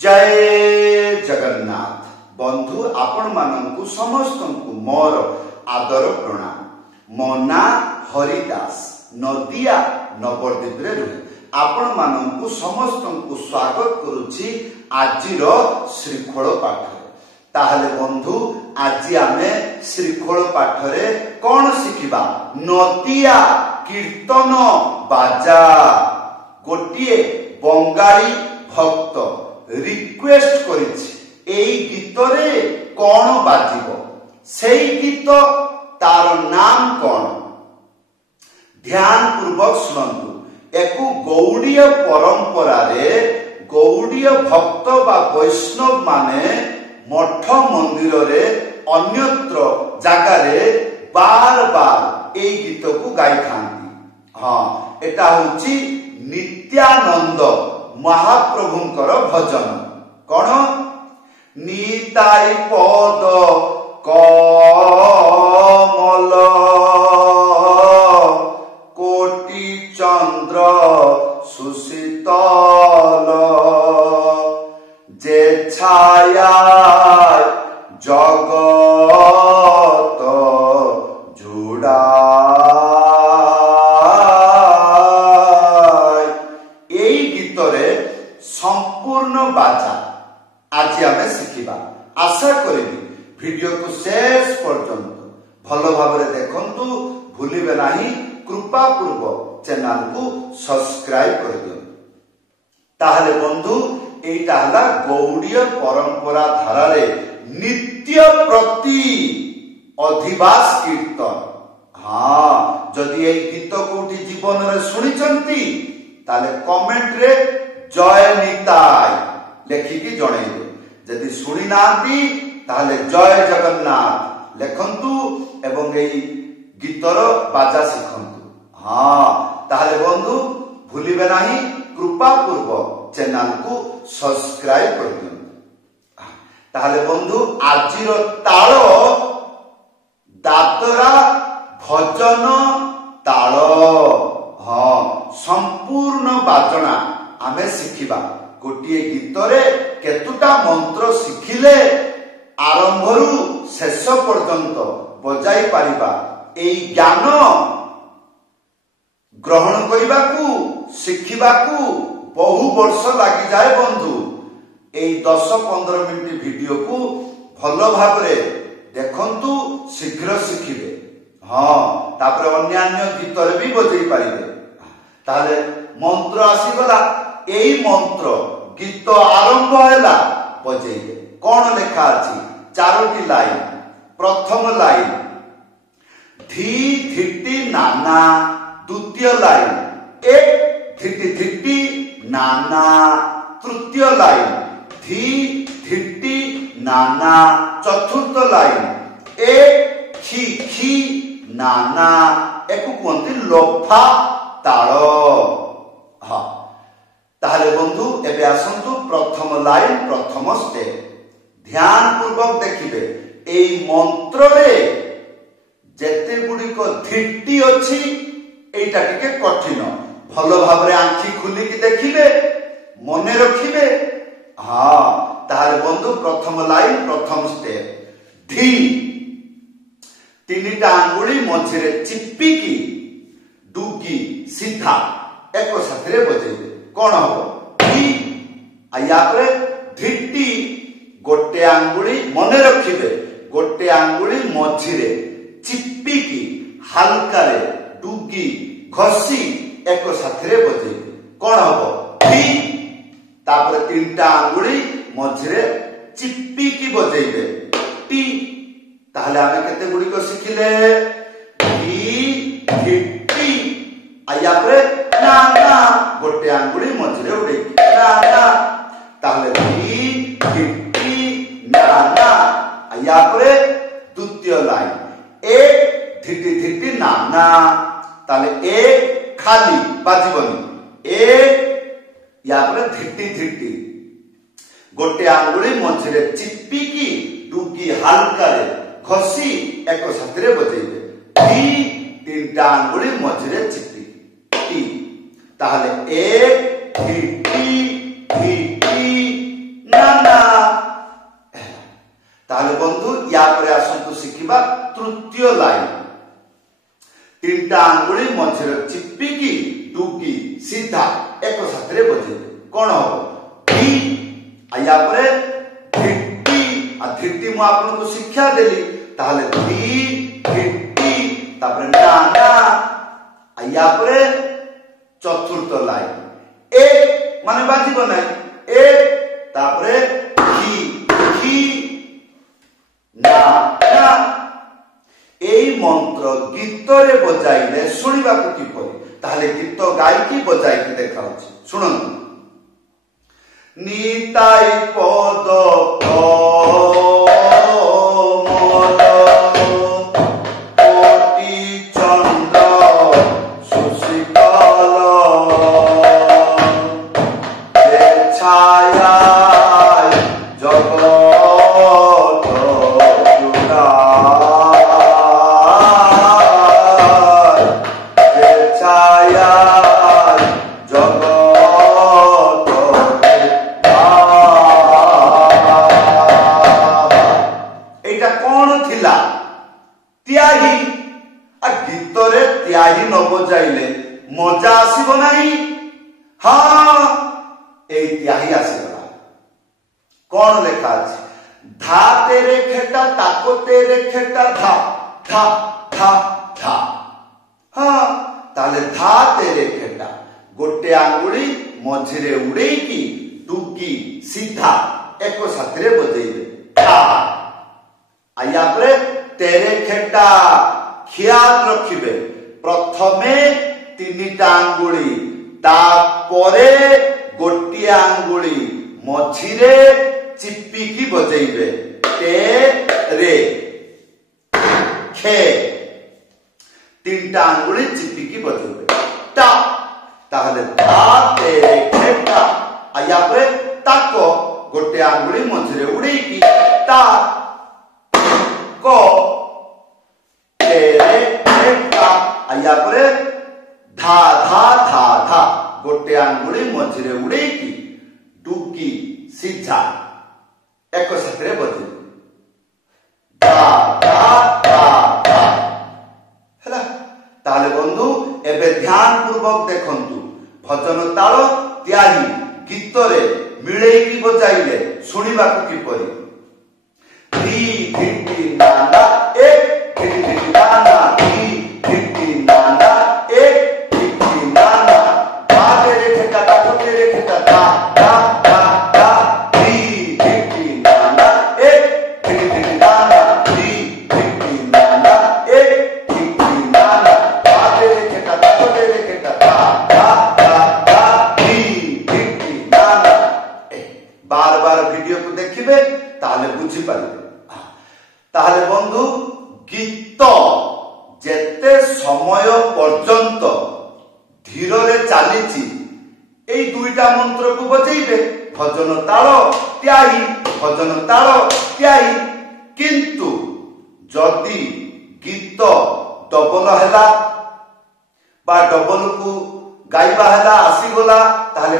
जय जगन्नाथ बंधु आपण मानंकु समस्तंकु मोर आदर प्रणाम। मो ना हरिदास नदिया नवद्वीप रे रुहे आपण मानंकु समस्तंकु स्वागत करूछि आजिर श्रीखोल पाठ। ताहले बंधु आज आमे श्रीखोल पाठ रे कोन शिखिबा? नदिया कीर्तन बाजा। गोटिए बंगाली भक्त रिक्वेस्ट करिछि एई गीत रे कोन बाजिबो, सेई गीत तार नाम कोन? ध्यान पूर्वक सुनंतु। एकु गौड़ीय परंपरा रे गौड़ीय भक्त बा वैष्णव माने मठ मंदिर रे अन्यत्र जगह रे बार बार एई गीत को गाई थांती। हाँ, एटा होची नित्यानंद महाप्रभुंकर भजन। कौन? निताई पद कमल कोटि चंद्र सुशीतल जे छाया जगत जुड़ा। संपूर्ण बाजा आज आमे शिखिबा। आशा करिबी वीडियो को शेष पर्यंत भलो भाबरे देखंतु। भूलिबे नाही कृपा पूर्वक चैनल को सब्सक्राइब कर दियो। ताहले बंधु एटा हला गौड़ीय परंपरा धारा रे नित्य प्रति अधिवास कीर्तन। हाँ, जदि ए गीत कोठी जीवन रे सुनिचंती ताले कमेंट रे जय निताय लेखिकी जणैबे। जदि सुनी नांती ताहले जय जगन्नाथ लेखंतु एवं एई गीतर बाजा शिखंतु। हाँ, ताहले बंधु भूलिबे नाही कृपा पूर्वक चैनल को सब्सक्राइब कर दियंतु। ताहले बंधु आजिर ताल दातरा भजन ताल। हाँ, संपूर्ण बाजना आमे शिखिबा। गोटिए गीत रे केतुटा मंत्र शिखिले आरंभरु शेष पर्यंत बजाई पारिबा। एई ज्ञान ग्रहण करिबाकू शिखिबाकू बहु वर्ष लागि जाय बंधु। एई 10-15 मिनिट वीडियो को भलो भाबरे देखंतु, शीघ्र शिखिबे। हाँ, तापर अन्यान्य गीत रे भी बजाई पारिबे। ताले मंत्र आसीगला। एई मंत्र गीत आरंभ हैला बजेइबे। कोन लेखा अछि? 4टी लाइन। प्रथम लाइन धी धिटी नाना। द्वितीय लाइन एक धिटी धिटी नाना। तृतीय लाइन धी धिटी नाना। चतुर्थ लाइन एक खी खी नाना। एकु कोंती लोफा ताल। हाँ, ताहले बंधु एबे आसंतु प्रथम लाइन प्रथम स्टेप। ध्यान पूर्वक देखिबे। एई मंत्र रे जेते गुडी को धिट्टी अछि एटा टिके कठिन। भलो भाबरे आंखी खुली की देखिबे, मने रखिबे। हाँ, ताहले बंधु प्रथम लाइन प्रथम स्टेप। धी तीनिटा आंगुली मझिरे चिप्पी की डुगी सीधा एको साथरे बजेइबे। कोन हबो? धी। आया परे धिट्टी गोटे आंगुली मने रखिबे, गोटे आंगुली मझिरे चिप्पी की हल्का रे डुगी घसी एको साथरे बजेइबे। कोन हबो? धी। तापर तीनटा आंगुली मझिरे चिप्पी की बजेइबे टी। ताहले आमे केते गुडी को शिखिले? धी धिट्टी। आया परे नाना गोटे आंगुली मझिरे उडे नाना। ताहले धी धिट्टी नाना। आया परे द्वितीय लाइन एक धिट्टी धिट्टी नाना। ताहले एक खाली बाजिबनी। एक या परे धिट्टी धिट्टी गोटे आंगुली मझिरे चिप्पी की डुगी हल्का रे घसी एको साथरे बजेइबे। धी तीनटा आंगुली मझिरे चिप्पी टी। ताहले एक धिट्टी धिट्टी एक साथ बजेबे कौन हम धी या धिट्टी धिट्टी मु आपन को शिक्षा देली ताहले धी धिट्टी तापर ना ना या चतुर्थ लाइन एक माने बाजिबो नै एक तापर धी ना ना এই মন্ত্র গীতরে বজাইলে শুনিବାକୁ কিপরি তাহলে গীত গাইকি বজাইকি দেখা হচ্ছে শুনুন নিতাই পদ কমল কোটি চন্দ্র সুশীতল ছায়া জগৎ बजाइले मजा आसीबो नाही हाँ त्याही आसीबा कौन लेखा अछि धा तेरे खेटा ताको तेरे खेटा धा धा धा धा हाँ ताले धा तेरे खेटा गोटे आंगुली मझिरे उड़ेकी टुकी सीधा एक साथरे बजेइबे धा आया परे तेरे खेटा ख्याल रखिबे प्रथमे तीनिटा आंगुली तापरे गोटिए आंगुली मझिरे चिपिकी बजेइबे टे रे खे तीनटा आंगुली चिपिकी बजेइबे ता ताहले धा तेरे खेटा आया परे ताको गोटे आंगुली मझिरे उड़ेकी ता को तेरे खेटा आया परे धा धा धा धा गोटे आंगुली मझिरे उड़ेकी डुकी सीधा एक साथरे बजे धा धा धा धा हैला ताले बंधु एबे ध्यान पूर्वक देखंतु भजन ताल त्याही गीतरे मिळेकी बजाइले सुनिबाकू किपरि धी धिट्टी ना ना एक धिट्टी ना ना धी धिट्टी ना ना एक धिट्टी ना ना धा तेरे खेटा ताको तेरे खेटा धा धा धा धा धी धिट्टी ना ना एक धिट्टी ना ना धी धिट्टी ना ना एक धिट्टी ना ना धा तेरे खेटा ताको तेरे खेटा धा धा धा धा धी धिट्टी ना ना बार बार वीडियो को देखिबे ताले बुझी पारिबे ताहले बंधु गीत जेते समय पर्यंत धीरे चली दुईटा मंत्र को बजेइबे भजन ताल त्याही भजन ताल त्याही किंतु जदि गीत डबल हैला बा डबल को गाइबा हैला आसीगला ताहले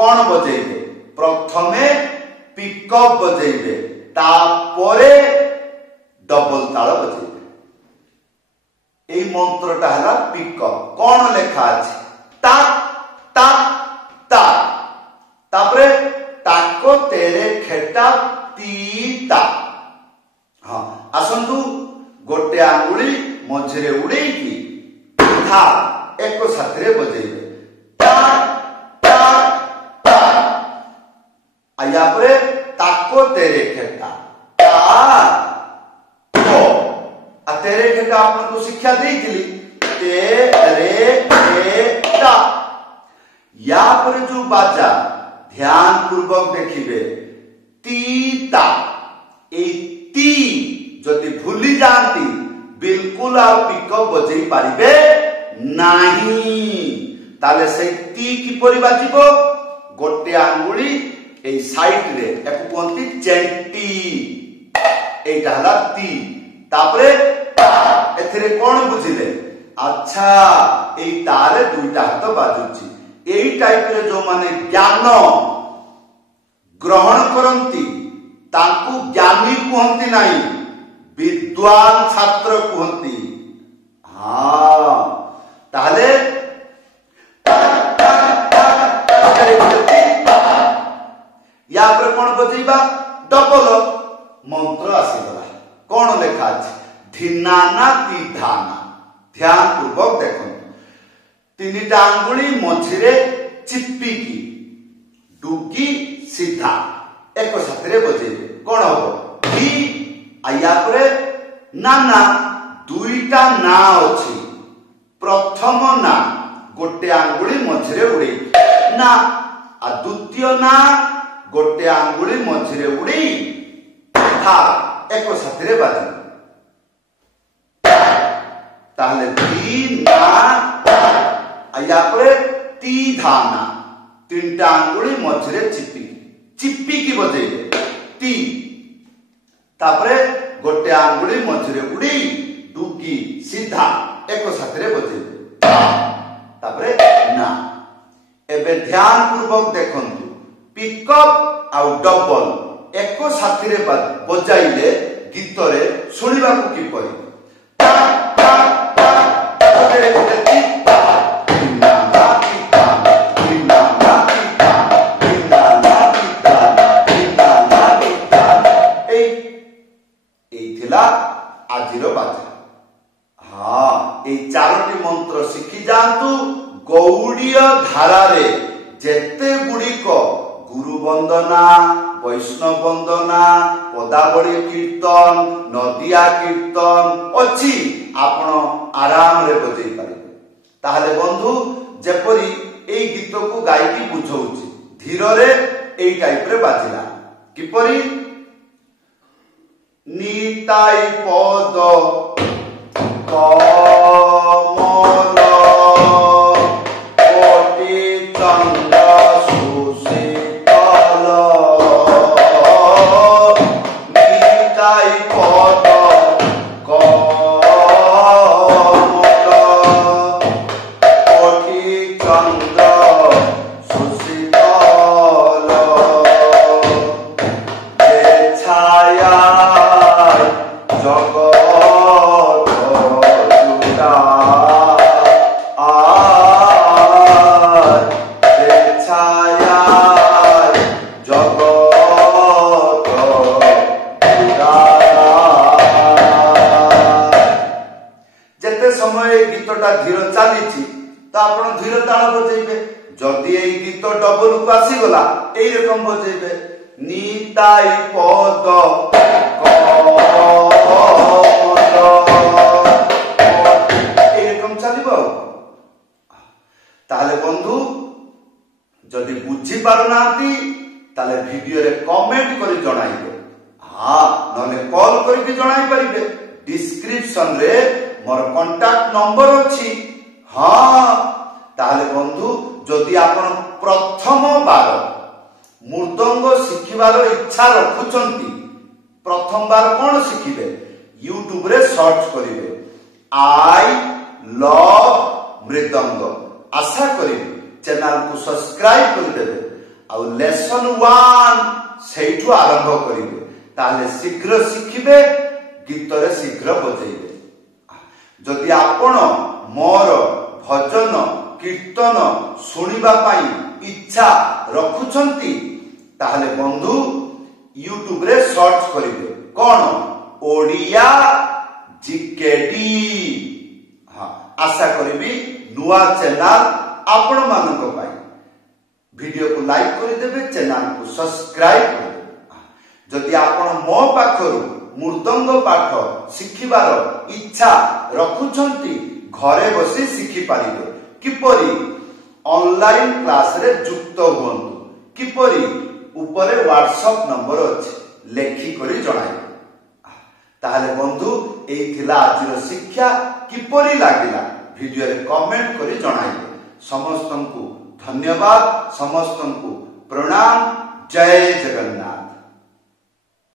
कौन बजेइबे प्रथमे पिकअप बजेइबे तापरे डबल ताल बजेइबे एई मंत्रटा हैला पिकअप कौन लेखा अछि ता ता ता तापरे ताको तेरे खेटा तीता हाँ आसंतु गोटे आंगुली मझिरे उड़ेकी था एक साथरे बजेइबे ता ता ता आया परे ताको तेरे खेटा ता तेरे खेटा आपन को शिक्षा देइथिली तेरे खेटा या पर जो बाजा ध्यान पूर्वक देखिबे तीता ए ती जदि भूली जानती बिल्कुल आ पिकअप बजेई पारिबे नाही ताले से ती की परि बाजिबो गोटे आंगुली ए साइड रे एको कोंती चेंटी एटा हला ती तापरे एथिरे कोन बुझिले अच्छा एई तारे दुईटा हाथ बाजुची एई टाइप रे जो माने ज्ञान ग्रहण करंती ताकू ज्ञानी कहंती नाही विद्वान छात्र कहंती हाँ ताले या पर कौन बजेबा डबल मंत्र आसीगला कौन लेखा अछि धिनाना तिधाना ध्यान पूर्वक देखो तीनटा आंगुली मझिरे चिप्पिकी डुगी सीधा एक साथरे बजेबे कौन हबो धी आया परे नाना दुईटा ना अछि प्रथम ना गोटे आंगुली मझिरे उड़े ना आ द्वितीय ना गोटे आंगुली मझिरे उड़ी था एक साथरे बाजे ताहले धी ना आया परे ती धाना तीनटा आंगुली मझिरे चिप्पी की बजेबे ती तापरे गोटे आंगुली मझिरे उड़ी डुगी सीधा एक साथरे बजेबे तापरे ना एबे ध्यान पूर्वक देखंतु पिकअप आउ डबल एक साथरे बजाइले गीतरे सुनिबा को की परि आजिर बाजा हाँ ये चारोटी मंत्र शिखी जातु गौड़ीय धारारे जेते गुड़िक गुरु वंदना वैष्णव वंदना पदावली कीर्तन नदिया कीर्तन अच्छी आपण आराम रे बजै पारे ताहले बंधु जेपरी ए गीत को गायकी बुझौछि धीरे ए टाइप रे बाजिला किपरी निताई पद कमल कोटि चंद्र सुशीतल निताई पद कमल कोटि चंद्र सुशीतल जे छाया जगत जुटा से छाया जगत जुटा जेते समय गीतटा धीर चली तो आपण धीर ताल बजेबे जदि ए गीत डबल को आसी गला एई रकम बजेबे निताई पद ताले बंधु जदि बुझी पारु नांती ताले वीडियो रे कमेंट करी जणाइबे हां नले कॉल करी जणाई परिबे डिस्क्रिप्शन रे मोर कांटेक्ट नंबर अछि हां ताले बंधु जदि आपण प्रथम बार मृदंग शिखिबार इच्छा रखुचंती प्रथम बार कोन शिखिबे YouTube रे सर्च करिवे आई लव मृदंग आशा करी चैनल को सब्सक्राइब कर देबे आ लेसन 1 सेठु आरंभ करिवे ताले शीघ्र शिखिबे गीत रे शीघ्र बजेइबे जदि आपण मोर भजन कीर्तन सुनिबा पाई इच्छा रखुचंती ताले बंधु YouTube रे सर्च करिवे कोन ओडिया जीकेडी हां आशा करिबी नुआ चैनल आपण मानक पाई वीडियो को लाइक कर देबे चैनल को सब्सक्राइब कर जदि आपण मो पाखरु मृदंग पाठ शिखिबार इच्छा रखुचंती घरे बसी शिखि पारिबे किपरि ऑनलाइन क्लास रे जुक्त होंतु किपरि ऊपरे व्हाट्सएप नंबर अछि लेखि करी जणाई ताहले बंधु एई थिला आजिर शिक्षा किपरि लागिला वीडियो रे कमेंट करी जणाइबे समस्तंकु धन्यवाद समस्तंकु प्रणाम जय जगन्नाथ।